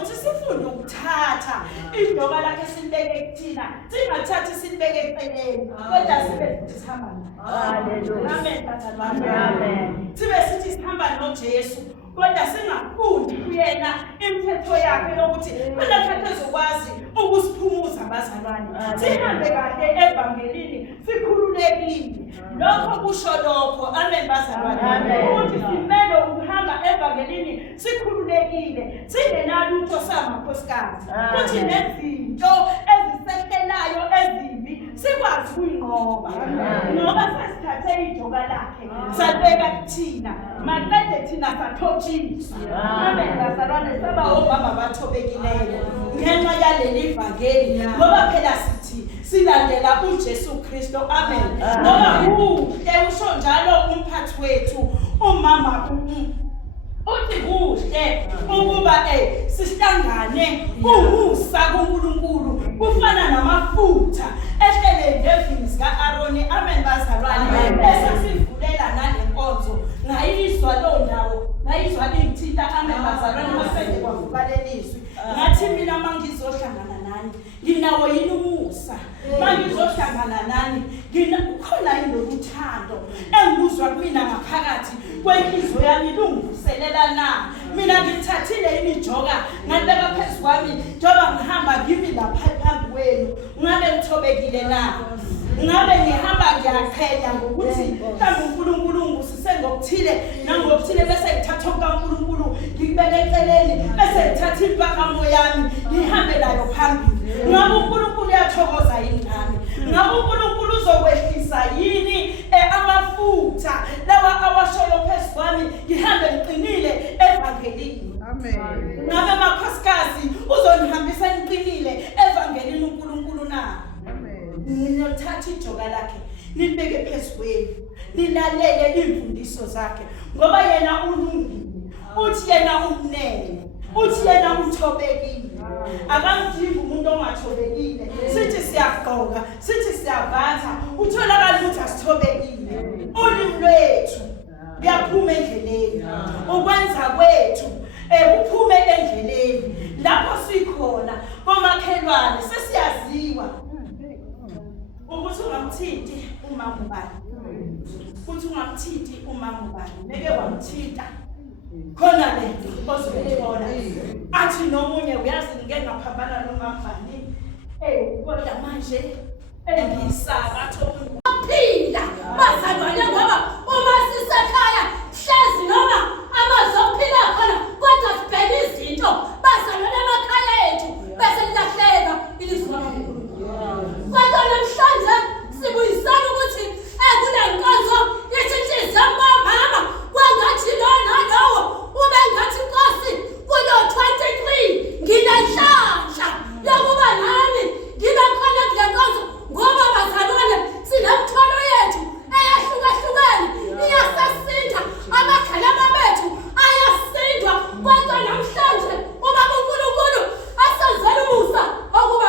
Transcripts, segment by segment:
ukuthi sifune ukuthatha idoka lakhe silibeke kuthina singathathi silibeke eceleni kodwa sibe sihamba haleluya amen bathandi amen sibe sithi sihamba noJesu kodwa singafundi kuyena imithetho yakhe yokuthi kulakhe ezokwazi ukusiphumuza abazalwane sihambe kahle evangelini sikhululekile lokho kusho lokho amen bazalwane ukuthi simele ukuhamba evangelini sikhululekile singenalutho samakhosikazi futhi nezinto ezisehlelayo ezimbi sikwazi ukuyinqoba ngoba sesithathe idoka lakhe salibeka kuthina maqede thina sathotshiswa amen bazalwane saba omama bathobekileyo ngenxa yaleli vangeli ngoba phela sithi silandela uJesu Kristu amen ngoba usho njalo umphathi wethu umama uthi kuhle ukuba sihlangane umusa kuNkulunkulu kufana namafutha ehlele ngevini zika-Aroni amen bazalwane esasivulela nalenkonzo ngayizwa lo ndawo ngayizwa ingithinta amen bazalwane masende kwavuka lelizwi ngathi mina mangizohlangana nani nginawo yini umusa mangizohlangana nani kukhona yini lokuthando engikuzwa kumina ngaphakathi kwenhliziyo yami lungivuselela na mina ngithathile imijoka ngabeka phezu kwami njengoba ngihamba ngimi lapha phambi kwenu ngabe ngithobekile na ngabe ngihamba ngiyaqhenya ngokuthi mhlawumbe uNkulunkulu ngusise ngokuthile nangokuthile bese ngithatha uNkulunkulu ngibeke eceleni bese ngithatha impakamo yami ngihambe nayo phambili ngabe uNkulunkulu uyathokoza yini nami ngabe uNkulunkulu uzokwehlisa yini amafutha lawa awashoyo phezu kwami ngihambe ngiqinile evangelini amen ngabe makhosikazi uzonihambisa ngiqinile evangelini uNkulunkulu na ninothatha ijoka lakhe nibeke phezu kwenu nilalele imfundiso zakhe ngoba yena ulungile uthi yena umnene uthi yena uthobekile akangidingi umuntu ongathobekile sithi siyagqoka sithi siyavatha utholakala ukuthi asithobekile ulimi lwethu liyaphuma endleleni ukwenza kwethu kuphume endleleni lapho sikhona komakhelwane sesiyaziwa ukuthi ungamthinti umama ubani futhi ungamthinti umama ubani meke wamthinta khona lento ozobona athi nomunye uyazi ngeke ngaphambana nomama bani kodwa manje ngisaka thophila bazalwane ngoba uma sisekhaya hlezi noma amazophila khona kodwa sibheka izinto bazalwane emakhaya ethu bese lilahleka ilizwi likaNkulunkulu kodwa namhlanje sibuyisana ukuthi kulenkonzo yethi inhliziyo yomama kwangathi lona lowo ube ngathi Nkosi kulo 23 nginenhlanhla yokuba nami ngibe khona kule nkonzo ngoba bazalwane sinemthwalo yethu eyahlukahlukene iyasasinda amakhalama bethu ayasindwa kodwa namhlanje uba uNkulunkulu asenzele umusa okuba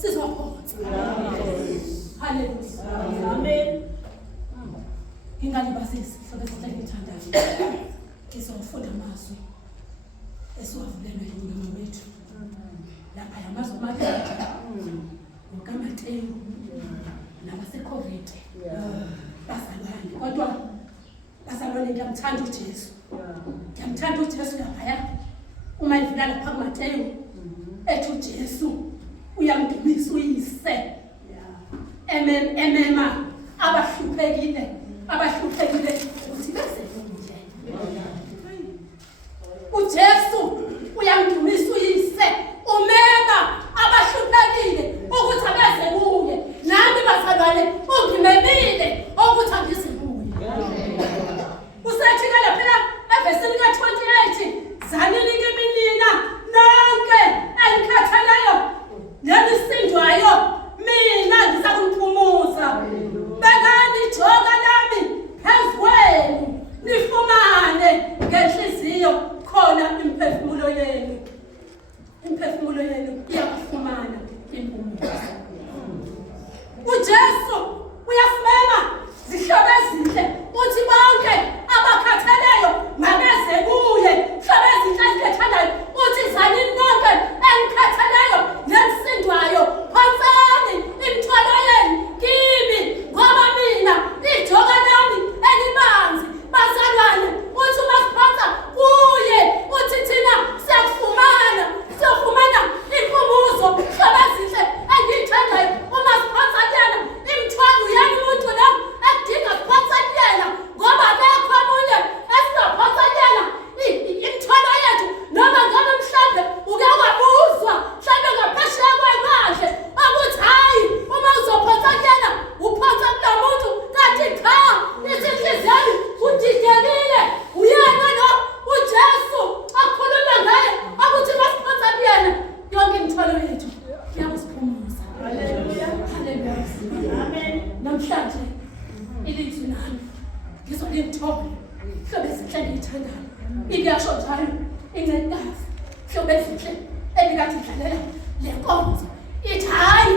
sizophotha haleluya amen ingalibasisi sobe sithandana ngizofunda amazwi esiwavulelwe yimama wethu lapha yamazwi amathathu ngokaMateyu nabaseKorinte bazalwane kodwa bazalwane ngiyamthanda uJesu ngiyamthanda uJesu lapha uma ivula lapha kuMateyu ethi uJesu uyamdumisa uyise emema abahluphekile ukuthi bese nje uJesu uyamdumisa uyise umema abahluphekile ukuthi abeze kuye nami bazalwane ungimemile ukuthi angizibuye usathina lapha evesini ka28 zanini kimi nina nonke elikhatheleyo nelisindwayo mina ngizakumphumuza bekani ijoka lami phezu kwenu nifumane ngenhliziyo khona imphefumulo ukholo wethu uyasiphumuza. Haleluya. Haleluya. Amen. Namhlanje ilizwi nami ngizolithole. Hlobo ezinhle ngiyithandayo. Iyasho njalo incedasi. Hlobo ezinhle ebikathi idlalela le nkonzo. Ithi hayi,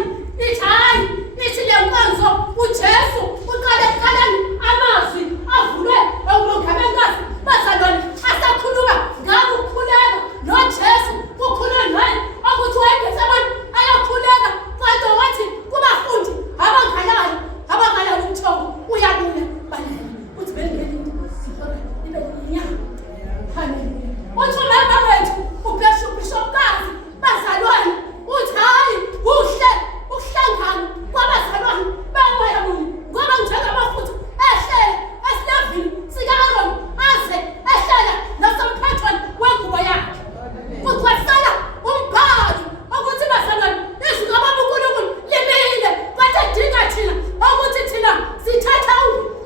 ithi le nkonzo uJesu uqale ekhaleni amazwi avulwe umongameli bazalwane asakhuluma ngabe ukukhuleka noJesu ukhuluma naye ukuthi wayengeza abantu ayakhuleka kodwa wathi kubafundi abangalayo umthoko uyabuya balele uthi belingeni ibe inyanga. Haleluya. Uthi umama wethu ubishopkazi bazalwane uthi hayi kuhle ukuhlangana kwabazalwane bamoya munye ngoba njengamafutha esilavini sika-Aroni aze ehlala nasemphethweni wengubo yakhe. Kuthwasela umbhali ukuthi bazalwane izwi likaNkulunkulu limile kodwa dinga thina ukuthi thina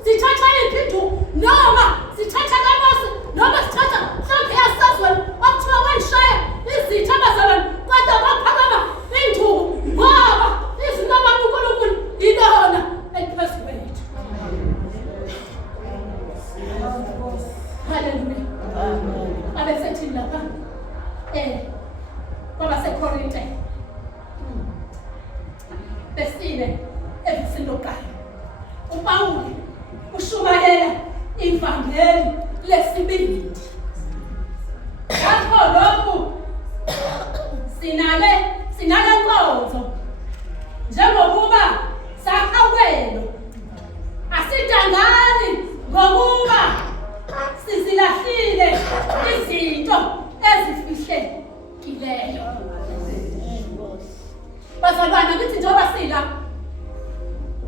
sithatha yiphi induku noma sithatha kaMose noma sithatha mhlawumbe yasazweni okuthiwa kwayishaya izitha abazalwane kodwa baphakama induku ngoba izwi likaNkulunkulu ilona eliphezu kwethu. Haleluya. Abesethini lapha kwabaseKorinte besine evesini lokuqala uPawuli ushumayela ivangeli lesibindi. Ngakho lokhu sinale nkonzo njengokuba sahawelo asidangali ngokuba sizilahlile izinto ezifihlekileyo. Bazalwane kithi njengoba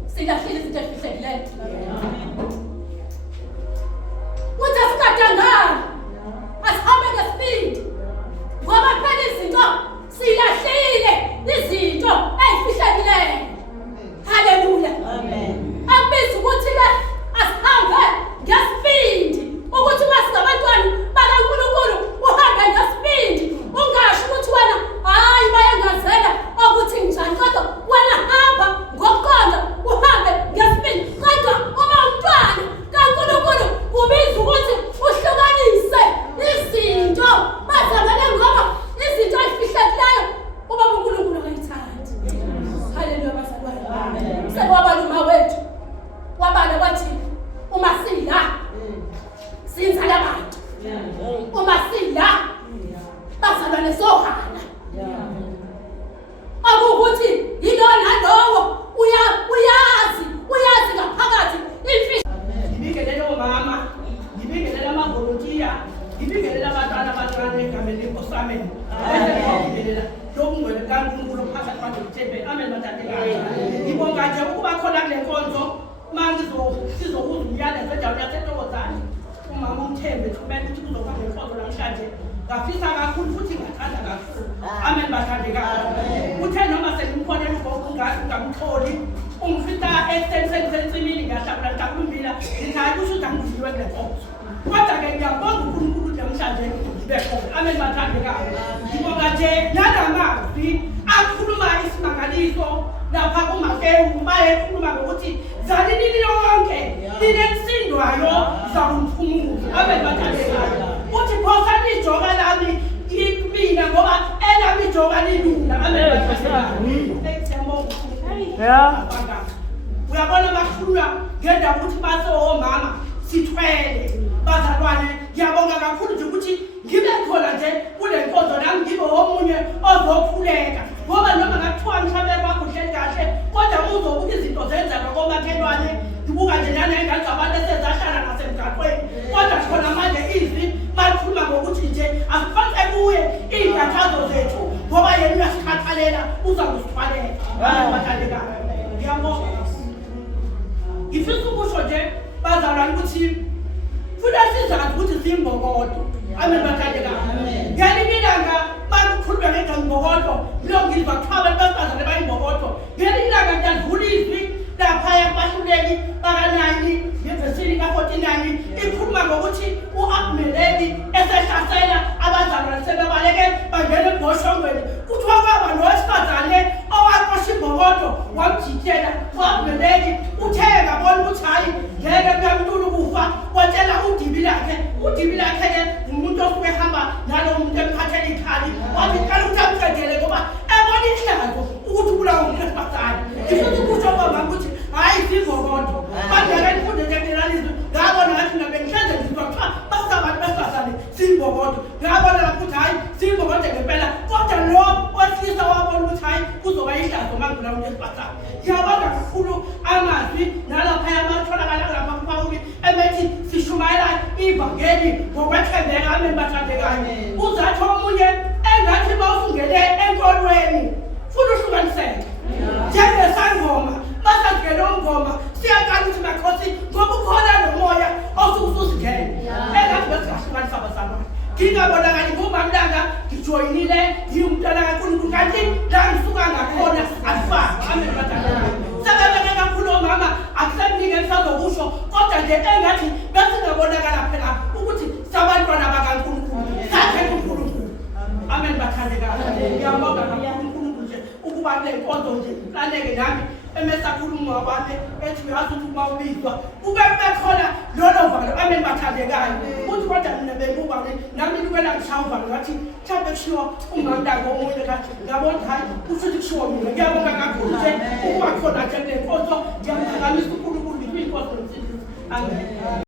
silahlile izinto ezifihlekileyo uthi asikadangali asihambe ngesipindi ngoba phela izinto silahlile izinto ezifihlekileyo. Haleluya. Akubizi ukuthi-ke asihambe ngesipindi ukuthi masingabantwana bakaNkulunkulu uhambe ngesipindi ungasho ukuthi wena hayi bayangazela ukuthi njani kodwa wena hamba ngokuqonda uhambe ngesipindi kodwa uma umntwana kaNkulunkulu kubiza ukuthi uhlukanise izinto bazalwane ngoba izinto ezifihlekileyo uba uNkulunkulu akayithandi. Haleluya bazalwane. Sekwabala wethu wabala wathi uma sila sinzala abantu uma sila bazalwane sohana akukuthi yilo nalowo uyazi ngaphakathi imfihlo. Ngibingelela omama, ngibingelela amavolontiya, ngibingelela abantwana abancane egameni lenkosi. Amen. Ngibingelela lokungcwele kaNkulunkulu phakathi kwakhe uThembe. Amen bathandekayo. Ngibonga nje ukuba khona kule nkonzo manje sizokuzwa umyalezo endaweni yaseNtokozane. Umama uMthembe thumela ukuthi kuzoba ngenkonzo namhlanje. Ngafisa kakhulu futhi ngathanda kakhulu. Amen bathandekayo. Uthe noma sengimkhonela ugogo ungamtholi ungifika esensimini ngahlabula umbila ngithatha usho angidliwe kule nkonzo. Kodwa-ke ngiyabonga uNkulunkulu namhlanje ngibe khona. Amen bathandekayo. Ngibonga nje nalamazwi akhuluma isimangaliso lapha kuMateyu bayekhuluma ngokuthi zalini lonke linesindwayo zakumphumuza. Amen bathandekayo. Uthi phosani ijoka lami mina ngoba elami ijoka lilula. Amen bathandekayo. Uyabona bakhuluma ngendaba ukuthi baseomama sithwele. Bazalwane ngiyabonga kakhulu nje ukuthi ngibe khona nje kule nkonzo nami ngibe omunye ozokhuleka ngoba noma ngathiwa mhlawumbe kwakho uhleli kahle kodwa uzobuka izinto zenzeka komakhelwane ndibuka nje nanengane zabantu esezahlala nasemgaqweni kodwa khona manje izwi malikhuluma ngokuthi nje asifake kuye iy'nkathazo zethu ngoba yena uyasikhathalela uzawusithwalela. Bathandekayo ngiyabonga. Ngifisa ukusho nje bazalwane ukuthi futhi asizazi ukuthi zimbokodo. Amen bathandekayo. Ngelinye ilanga makukhulunywa ngembokodo ngilongizwa kuthiwa abantu besifazane bayimbokodo. Ngelinye ilanga ngiyadlula izwi laphaya kubahluleki baka-9 ngevesini ka-49 ikhuluma ngokuthi u-Abimeleki esehlasela abazalwane sebebaleke bangena emboshongweni kuthiwa kwaba ngempela kodwa lo ofisa wabona ukuthi hayi kuzoba ihlazo mangula umuntu esiphathayo ngiyabonga kakhulu amazwi nalapha amatholakala lapha kuPawuli emethi sishumayela ivangeli ngokwethembeka ameni bathandekayo uzathi omunye engathi bawufungele enkolweni futhi uhlukaniseke njengesangoma basangena umngoma siyaqala ukuthi makhosi ngoba ukhona nomoya osukusuzingene engathi besingahlukanisa abazalwane ngingabonakali ngumamlanga ngijoyinile ngiyumntwana kaNkulunkulu kanti la ngisuka ngakhona asifakwa ameni bathandekayo sebebeke kakhulu omama akusemnike lisazokusho kodwa nje engathi besingabonakala phela ukuthi sabantwana bakaNkulunkulu sakhetha uNkulunkulu ameni bathandekayo ngiyabonga kakhulu nje ukuba le nkonzo nje planeke nami emesakhuluma wami ethi uyazi ukuthi uma ubizwa kube bekhona lolo valo ameni bathandekayo ukuthi kodwa mina benguba nami likwela ngishawuva ngathi mhlawumbe kushiwo umamntaka omunye kathi ngabona hayi kushuthi kushiwo mina ngiyabonga kakhulu nje ukuba khona nje le nkonzo ngiyamphakamisa uNkulunkulu ngiyinkonzo nomsindisi amen.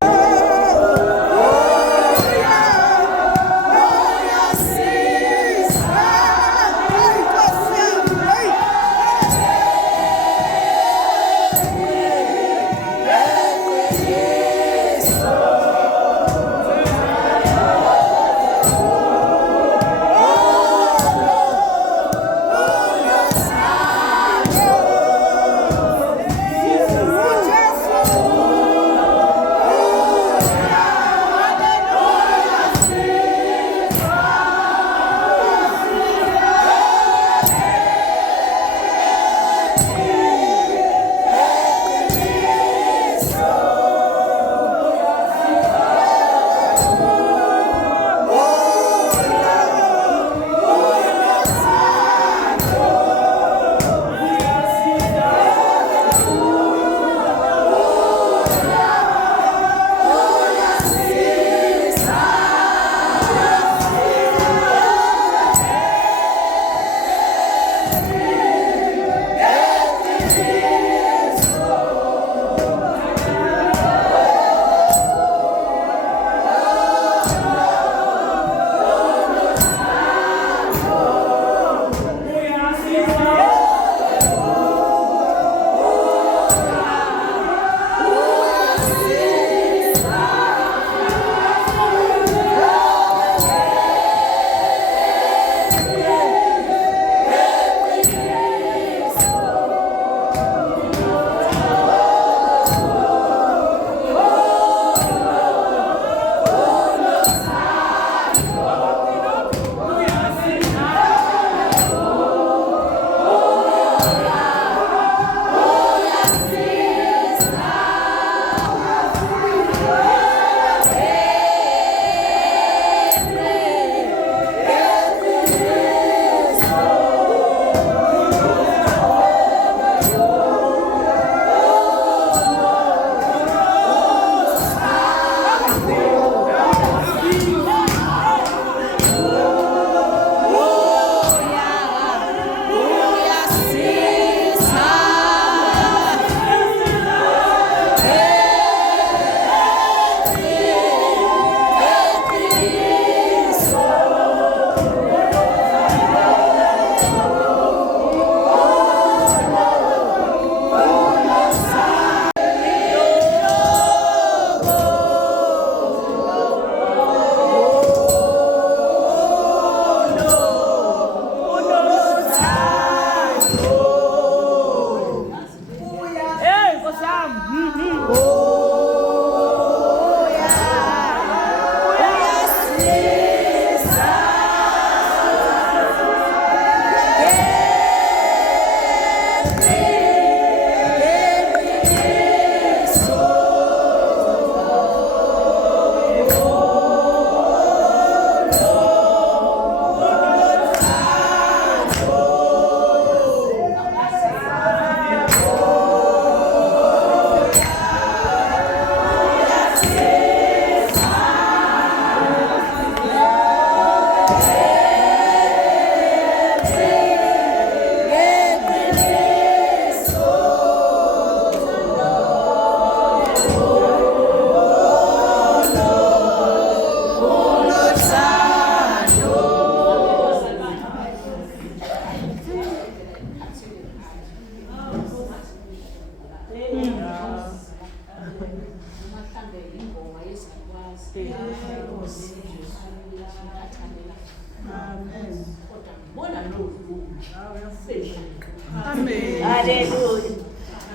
Amen. Hallelujah.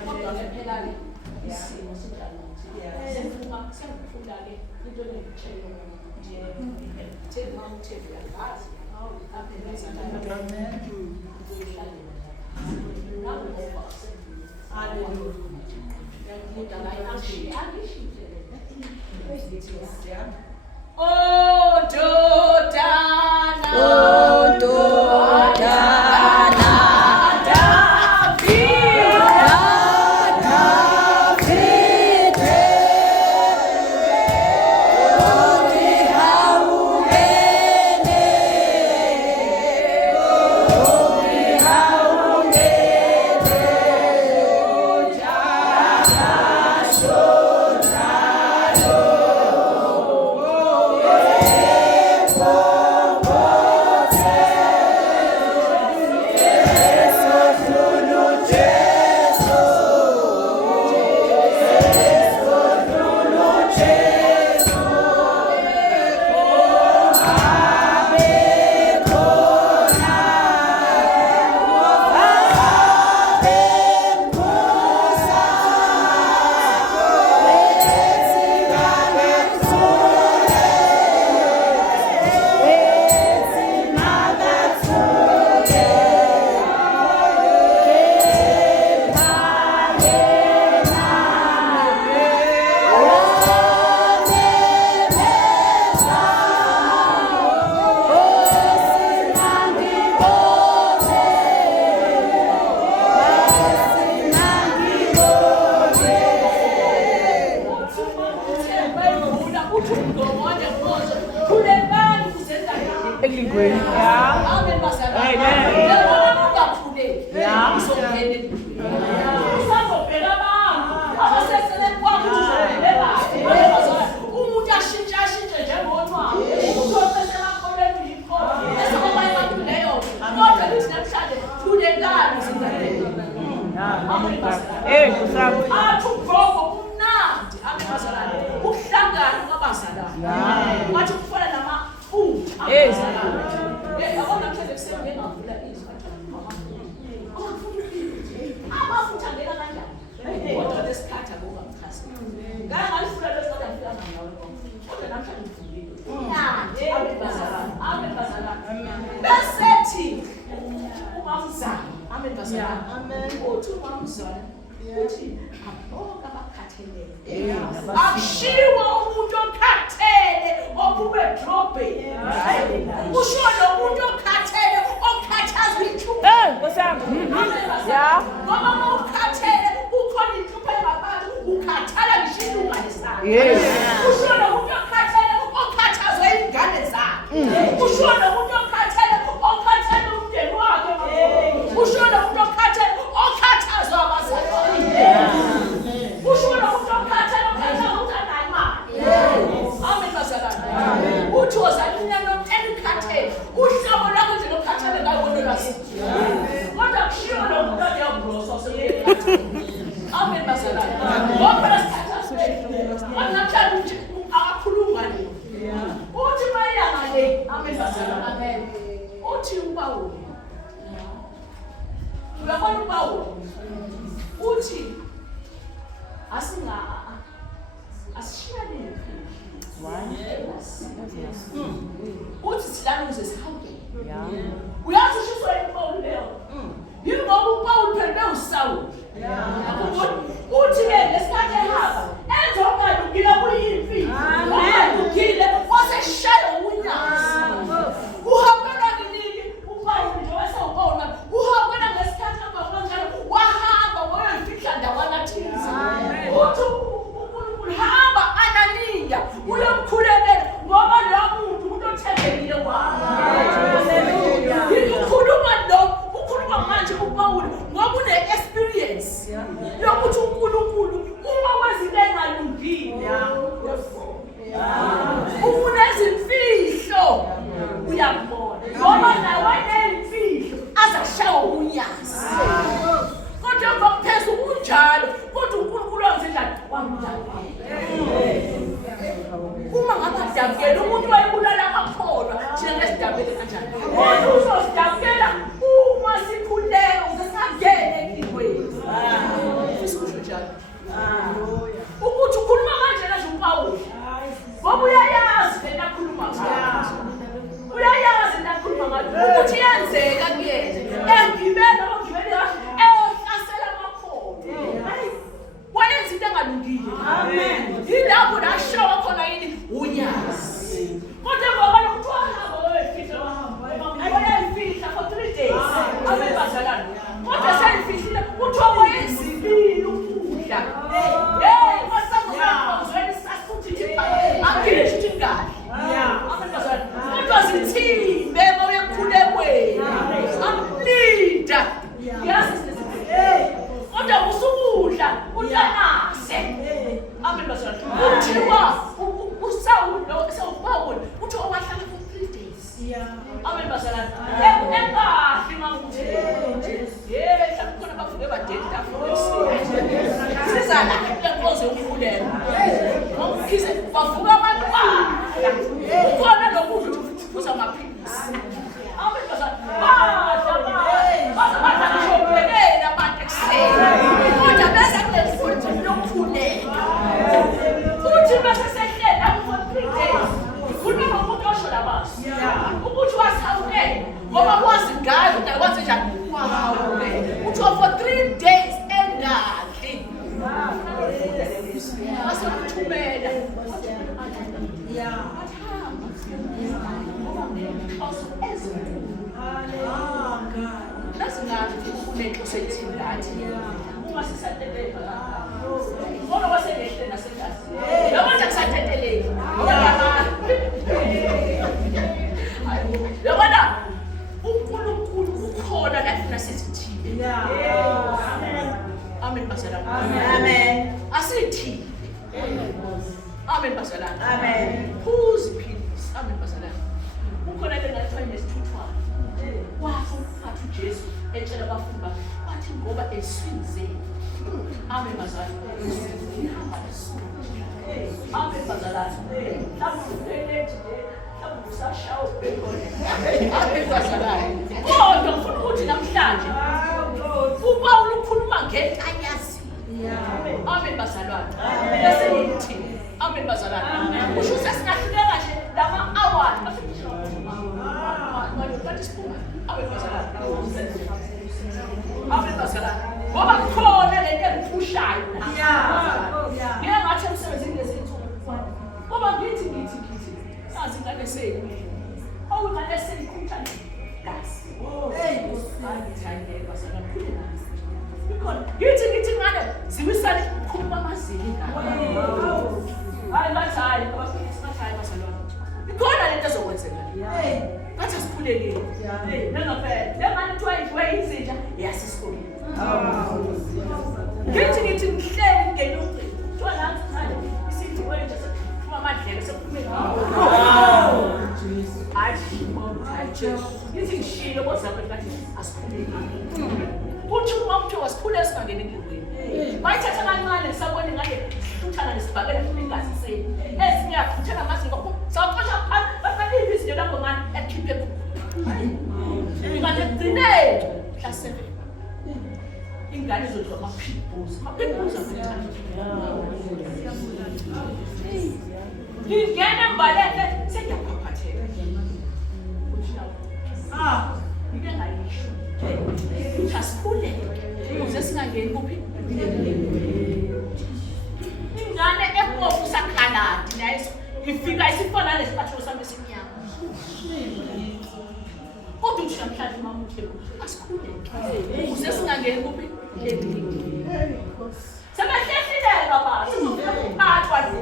Kodwa ke phela ke isimo sinjalo sifuna sengifunda ke into engitshela nje themba umthetho yazi aphela satana Amen. Oh, Dodana. Oh, Dodana. Akushiwo umuntu okhathele obume drobhe. Usho lo muntu okhathele okhathazwa inhlupho. Yeah. Ngoba ukhathele ukhona inhlupho engaphansi ukhathala ngisho ilunga lesakhe. Usho lo muntu okhathele okhathazwa izingane zakhe. Usho lo muntu okhathele okhathele umndeni wakhe. Usho lo muntu okhathele okhathazwa abazali bakhe. Usho lo muntu okhathele ukuthi anayo imali. Amen bazalwane. Uthi wozalina nomkhathele uhlobo lwakho nje lokhathele ngayo lolwasi. Kodwa kushiwo lo muntu oyabrosa sebekhathele. Amen bazalwane. Ngoba lesikhathi namhlanje akakhuluma le. Uthi mayanga le. Amen bazalwane. Amen. Uthi uPawulu. Uyabona uPawulu. Uthi asishiyane uthi silanuze sihambe. Uyazi usho uPawulu leyo. Yini ngoba uPawulu phela uSawuli. Uthi ke lesikhathi ehamba enzokalungile kuyimfihlo. Amalungile waseshaya unyazi. Uhambela nini uPawulu nje wasewubona. Uhambela ngesikhathi hamba kanjalo wahamba wayefihla ndawana thize. Uthi uNkulunkulu hamba Ananiya uyomkhulelela ngoba lo muntu othembekile kwakhe. Haleluya. Amen bazalwane. Kodwa selifihlile uthobo ezibili ukudla. Masangokuphozweni sasuthi thipha. Aphile futhi ngani. Amen bazalwane. Kodwa sithimbe moyekhulekweni. Amlinda. Yazi kodwa usukudla utanase. Amen bazalwane. Uthiwa uSawulo sewuPawuli uthi owahlala for 3 days. Amen bazalwane. Engahle manguthi. Mhlawumbe bavuke badedela futhi. Sizala lenkonzo yokukhuleka. Ngokukhize bavuka abantu ukhona lokudla uthi amaphilisi. Amen bazalwane. Baza ngishobhekela abantu ekuseni. Kodwa bese kunefuthi lokukhuleka. Futhi bese sehlele for 3 days. Kukhuluma ngomuntu osho labasi. Ukuthi wasawuke ngoba wazi ngazi ukuthi akwazi njani. Uthi for 3 days engadli. Asekuthumela. Nasingazi ufuneka usethindati. Uma sisatelela. Ngoba wasehle nasengazi. Yabona kusateteleka. Yabona uNkulunkulu ukhona la funa sisithile. Amen bazalwane. Amen. Asithi. Amen bazalwane. Amen. Who's peace? Amen bazalwane. Ukhona lengathwa nesithuthwa. Wafu athu Jesu etshela abafundi bakhe wathi ngoba eswinze. Amen bazalwane. Amen bazalwane. Lapho usashawa ubhekona. Amen bazalwane. Kodwa ufuna ukuthi namhlanje uPawulu ukhuluma ngenkanyazi. Amen bazalwane. Bese yithi amen bazalwane. Usho sesingahluleka nje lama hours afike amen bazalwane. Amen bazalwane. Ngoba khona lento engipushayo. Ngiyangathi emsebenzini lezinsuku. Ngoba ngithi. Sazi ngane senu. Ngane senu kuthani. Gas. Ngithi ngane ziwisana ukukhuluma amazinga ngane. Hayi bathi abafiki bazalwane. Ikhona lento ezokwenzeka. Bathi asikhulekile. Nengafela. Lemali kuthiwa izinja yasisikhulile. Ngithi ngihleli ngeluqi. Kuthiwa nansi ngane isithi wenje sekuphuma amadlelo sekuphumela. Ngithi ngishilo bozaphe bathi asikhulekile. Uthi uma umuntu wasikhule singangeni endleleni. Bayithatha kancane sabone ngale hluthana lesibhakela ingazi seni. Ezinye yakhuthana amazinga sawuqosha phansi bafanele izinto lapho ngani ekhiphe kukhulu. Ingane gcineke class 7. Ingane izodwa amaphibuza. Amaphibuza futhi. Ngingena mbalete sengiyaphaphetheka. Ngike ngayisho. Asikhule. Ukuze singangeni kuphi? Ingane empofu sakhaladi nayo ifika isifana lesiphatho sami esinyama. Kodwa uthi namhlanje mama uthelo asikhule. Ukuze singangeni kuphi? Sebehlehlile baba. Sizofuna ukuphathwa nje.